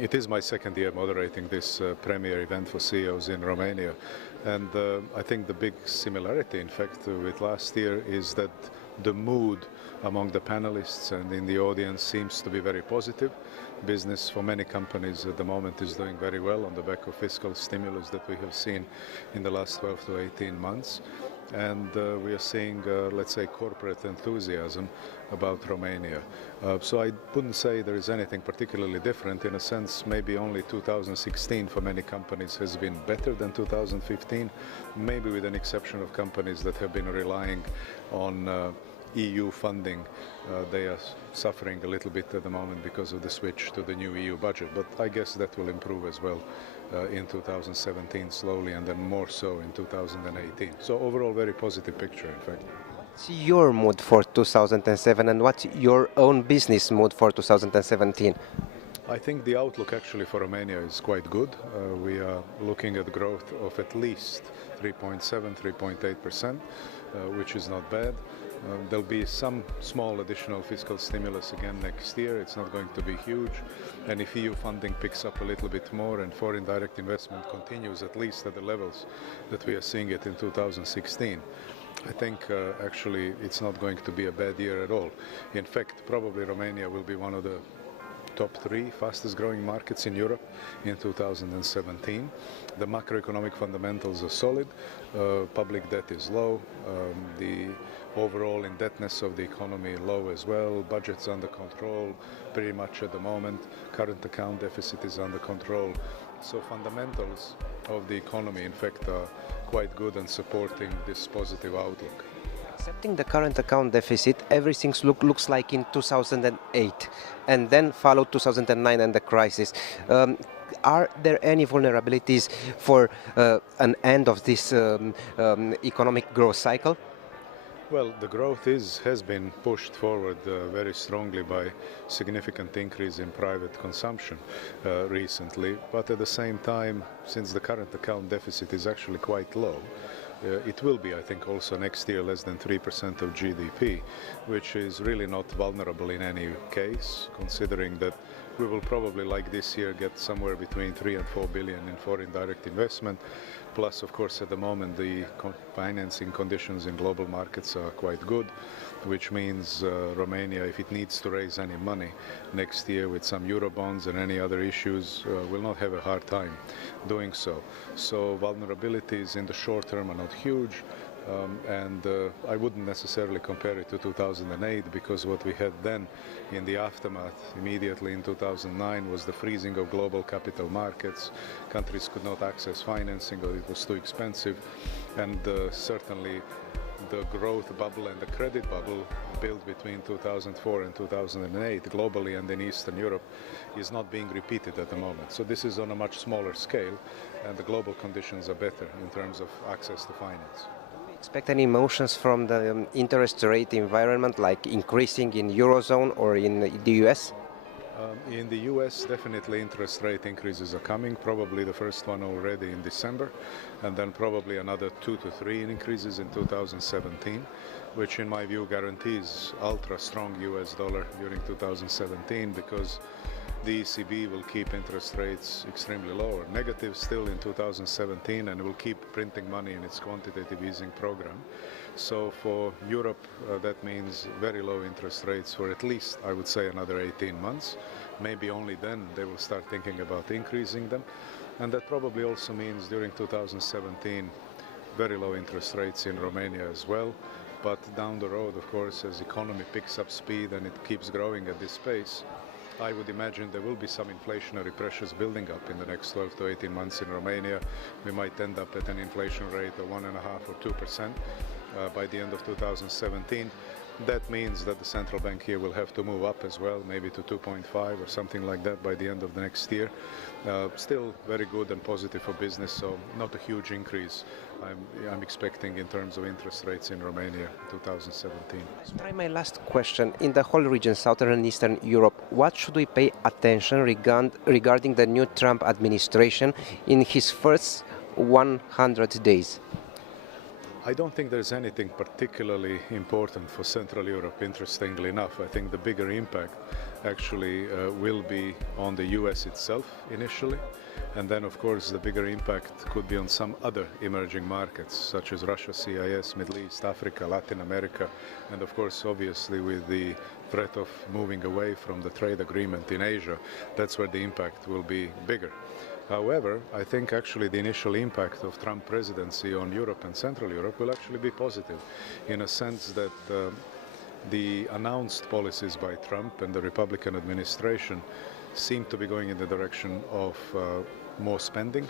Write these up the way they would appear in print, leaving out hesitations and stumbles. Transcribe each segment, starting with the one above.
It is my second year moderating this premier event for CEOs in Romania, and I think the big similarity, in fact, with last year is that the mood among the panelists and in the audience seems to be very positive. Business for many companies at the moment is doing very well on the back of fiscal stimulus that we have seen in the last 12 to 18 months. And we are seeing, let's say, corporate enthusiasm about Romania. So I wouldn't say there is anything particularly different. In a sense, maybe only 2016 for many companies has been better than 2015, maybe with an exception of companies that have been relying on EU funding. They are suffering a little bit at the moment because of the switch to the new EU budget, but I guess that will improve as well in 2017 slowly, and then more so in 2018. So overall, very positive picture, in fact. What's your mood for 2007 and what's your own business mood for 2017? I think the outlook actually for Romania is quite good. We are looking at growth of at least 3.7, 3.8%, which is not bad. There'll be some small additional fiscal stimulus again next year. It's not going to be huge. And if EU funding picks up a little bit more and foreign direct investment continues at least at the levels that we are seeing it in 2016, I think actually it's not going to be a bad year at all. In fact, probably Romania will be one of the top 3 fastest growing markets in Europe in 2017. The macroeconomic fundamentals are solid, public debt is low, the overall indebtedness of the economy low as well, budgets under control pretty much at the moment, current account deficit is under control. So fundamentals of the economy in fact are quite good and supporting this positive outlook. Accepting the current account deficit, everything looks like in 2008 and then followed 2009 and the crisis. Are there any vulnerabilities for an end of this economic growth cycle? Well, the growth has been pushed forward very strongly by significant increase in private consumption recently, but at the same time, since the current account deficit is actually quite low, it will be, I think, also next year less than 3% of GDP, which is really not vulnerable in any case, considering that we will probably, like this year, get somewhere between 3 and 4 billion in foreign direct investment. Plus, of course, at the moment, the financing conditions in global markets are quite good, which means Romania, if it needs to raise any money next year with some Eurobonds and any other issues, will not have a hard time doing so. So vulnerabilities in the short term are not huge. And I wouldn't necessarily compare it to 2008 because what we had then in the aftermath immediately in 2009 was the freezing of global capital markets. Countries could not access financing or it was too expensive, and certainly the growth bubble and the credit bubble built between 2004 and 2008 globally and in Eastern Europe is not being repeated at the moment. So this is on a much smaller scale and the global conditions are better in terms of access to finance. Expect any emotions from the interest rate environment, like increasing in Eurozone or in the US? In the US, definitely interest rate increases are coming, probably the first one already in December, and then probably another 2 to 3 increases in 2017, which in my view guarantees ultra strong US dollar during 2017 because the ECB will keep interest rates extremely low or negative still in 2017 and will keep printing money in its quantitative easing program. So for Europe, that means very low interest rates for at least, I would say, another 18 months. Maybe only then they will start thinking about increasing them. And that probably also means during 2017, very low interest rates in Romania as well. But down the road, of course, as the economy picks up speed and it keeps growing at this pace, I would imagine there will be some inflationary pressures building up in the next 12 to 18 months in Romania. We might end up at an inflation rate of 1.5 or 2% by the end of 2017. That means that the central bank here will have to move up as well, maybe to 2.5 or something like that by the end of the next year. Still very good and positive for business, so not a huge increase I'm expecting in terms of interest rates in Romania in 2017. My last question. In the whole region, Southern and Eastern Europe, what should we pay attention regarding the new Trump administration in his first 100 days? I don't think there's anything particularly important for Central Europe, interestingly enough. I think the bigger impact actually will be on the US itself initially, and then of course the bigger impact could be on some other emerging markets such as Russia, CIS, Middle East, Africa, Latin America, and of course obviously with the threat of moving away from the trade agreement in Asia, that's where the impact will be bigger. However, I think actually the initial impact of Trump presidency on Europe and Central Europe will actually be positive, in a sense that the announced policies by Trump and the Republican administration seem to be going in the direction of more spending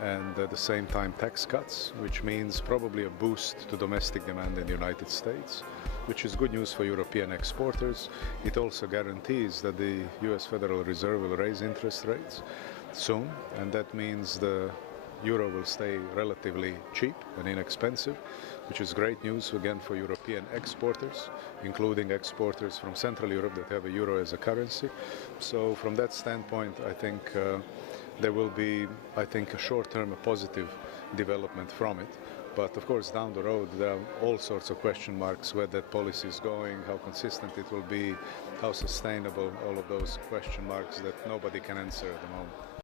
and at the same time tax cuts, which means probably a boost to domestic demand in the United States, which is good news for European exporters. It also guarantees that the US Federal Reserve will raise interest rates soon, and that means the euro will stay relatively cheap and inexpensive, which is great news again for European exporters, including exporters from Central Europe that have a euro as a currency. So from that standpoint, I think there will be, I think, a short-term a positive development from it. But of course, down the road, there are all sorts of question marks where that policy is going, how consistent it will be, how sustainable, all of those question marks that nobody can answer at the moment.